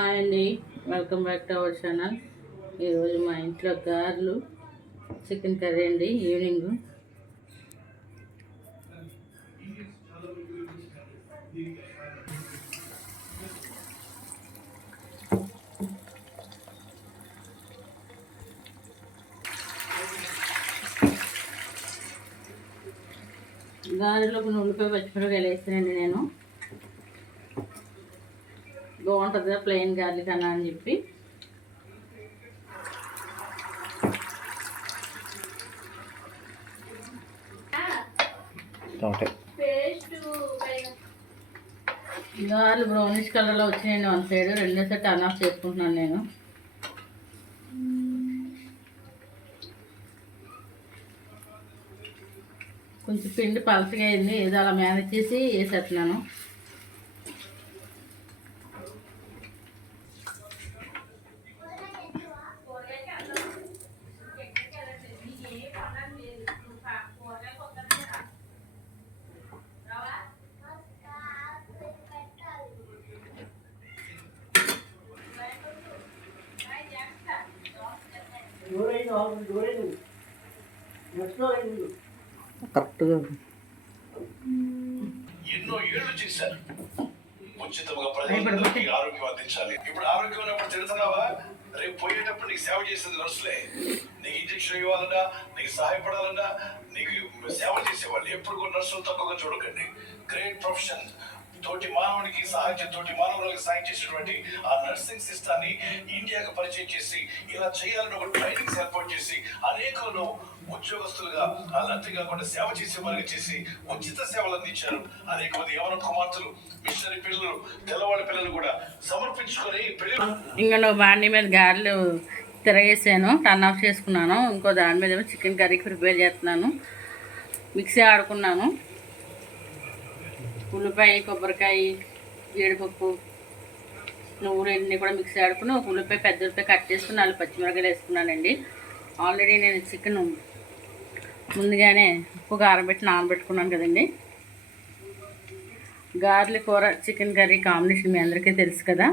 Hi అండి, welcome back to our channel. ఈరోజు మా ఇంట్లో గారెలు చికెన్ కర్రీ అండి. ఈవినింగ్ గారెలో కొన్ని ఉల్లిపాయ పచ్చిమిరపకాయలు వేస్తానండి. నేను బాగుంటుంది ప్లెయిన్ గార్లిక్ అన్నా అని చెప్పి గారెలు బ్రౌనిష్ కలర్లో వచ్చినాయండి. వన్ సైడ్ రెండో సైడ్ టర్న్ ఆఫ్ చేసుకుంటున్నాను నేను. కొంచెం పిండి పలసగా అయింది, ఏదో అలా మేనేజ్ చేసి వేసేస్తున్నాను. కరెక్ట్గా ఎన్నో ఏళ్ళు చేశారు. ఉచితంగా ప్రజలందరికీ ఆరోగ్యం అందించాలి. ఇప్పుడు ఆరోగ్యం ఉన్నప్పుడు తిడుతున్నావా? రేపు పోయేటప్పుడు నీకు సేవ చేసేది నర్సులే. నీకు ఇంజక్షన్ ఇవ్వాలన్నా, నీకు సహాయపడాలన్నా, నీకు సేవ చేసేవాళ్ళు. ఎప్పుడు కూడా నర్సులు తక్కువగా చూడకండి. Great profession. తోటి మానవునికి సహాయం, తోటి మానవులకు సాయం చేసినటువంటి ఆ నర్సింగ్ సిస్టాన్ని ఇండియాకు పరిచయం చేసి ఇలా చేయాలని ఒక ట్రైనింగ్స్ ఏర్పాటు చేసి అనేకలను ఉద్యోగస్తులుగా అలాంటి కాకుండా సేవ చేసే వారికి చేసి ఉచిత సేవలు అందించారు. అనేక మంది యవన కుమార్తెలు, మిషనరీ పిల్లలు, తెల్లవాళ్ళ పిల్లలు కూడా సమర్పించుకొని ఇంకా బాండి మీద గారెలు తిరగేసాను, టర్న్ ఆఫ్ చేసుకున్నాను. ఇంకో దాని మీద చికెన్ కర్రీకి ప్రిపేర్ చేస్తున్నాను. మిక్సీ ఆడుకున్నాను. ఉల్లిపాయ, కొబ్బరికాయ, జీడిపప్పు, నువ్వులు ఇవన్నీ కూడా మిక్సీ ఆడుకుని ఒక ఉల్లిపాయ, పెద్ద ఉల్లిపాయ కట్ చేసుకుని 4 పచ్చిమిరపకాయలు వేసుకున్నానండి. ఆల్రెడీ నేను చికెన్ ముందుగానే ఉప్పు కారం పెట్టి నానబెట్టుకున్నాను కదండి. గార్లిక్ కూర చికెన్ కర్రీ కాంబినేషన్ మీ అందరికీ తెలుసు కదా.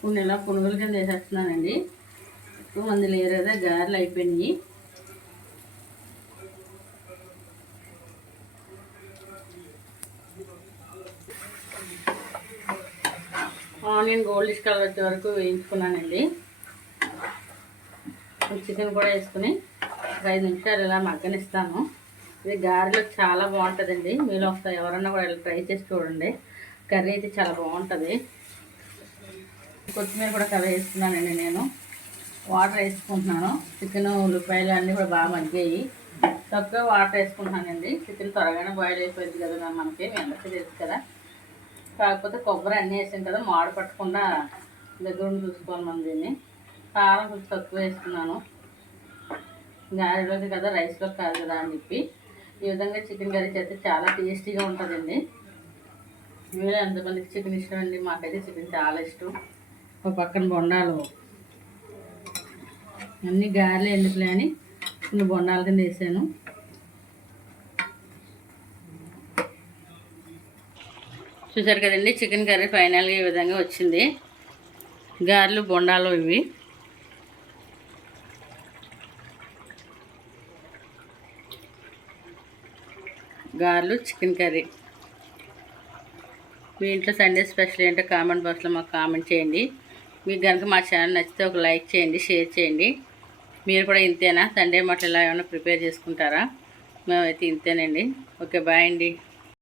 కొన్ని ఇలా పునుగుల కింద వేసేస్తున్నానండి. ఎక్కువ మంది లేరు కదా, గారెలు అయిపోయినాయి. ఆనియన్ గోల్డిష్ కలర్ వచ్చే వరకు వేయించుకున్నానండి. చికెన్ కూడా వేసుకుని 5 నిమిషాలు ఇలా మగ్గనిస్తాను. ఇది గారెలో చాలా బాగుంటుందండి. మీలో వస్తాయి, ఎవరన్నా కూడా ఇలా ట్రై చేసి చూడండి. కర్రీ అయితే చాలా బాగుంటుంది. కొత్తిమీర కూడా కర్రీ వేసుకున్నానండి. నేను వాటర్ వేసుకుంటున్నాను. చికెన్, ఉల్లిపాయలు అన్నీ కూడా బాగా మగ్గాయి. తక్కువ వాటర్ వేసుకుంటున్నానండి. చికెన్ త్వరగానే బాయిల్ అయిపోయింది కదా మనకి, మీ అందరికీ తెలుసు కదా. కాకపోతే కొబ్బరి అన్నీ వేసాం కదా, మాడు పట్టకుండా దగ్గర ఉండి చూసుకోవాలి మనం దీన్ని. కారం కొంచెం తక్కువ వేసుకున్నాను. గారెలోకి కదా, రైస్లోకి కాదు కదా అని చెప్పి ఈ విధంగా చికెన్ కర్రీ చేస్తే చాలా టేస్టీగా ఉంటుందండి. మీరు ఎంతమందికి చికెన్ ఇష్టం అండి? మాకైతే చికెన్ చాలా ఇష్టం. ఒక పక్కన బొండాలు, అన్నీ గారెలు ఎందుకులే అని కొన్ని బొండాల కింద వేసాను. చూసారు కదండి, చికెన్ కర్రీ ఫైనల్గా ఈ విధంగా వచ్చింది. గారెలు, బొండాలు ఇవి. గారెలు, చికెన్ కర్రీ. మీ ఇంట్లో సండే స్పెషల్ ఏంటో కామెంట్ బాక్స్లో మాకు కామెంట్ చేయండి. మీకు కనుక మా ఛానల్ నచ్చితే ఒక లైక్ చేయండి, షేర్ చేయండి. మీరు కూడా ఇంతేనా? సండే మాటలు ఇలా ఏమైనా ప్రిపేర్ చేసుకుంటారా? మేమైతే ఇంతేనండి. ఓకే, బాయ్ అండి.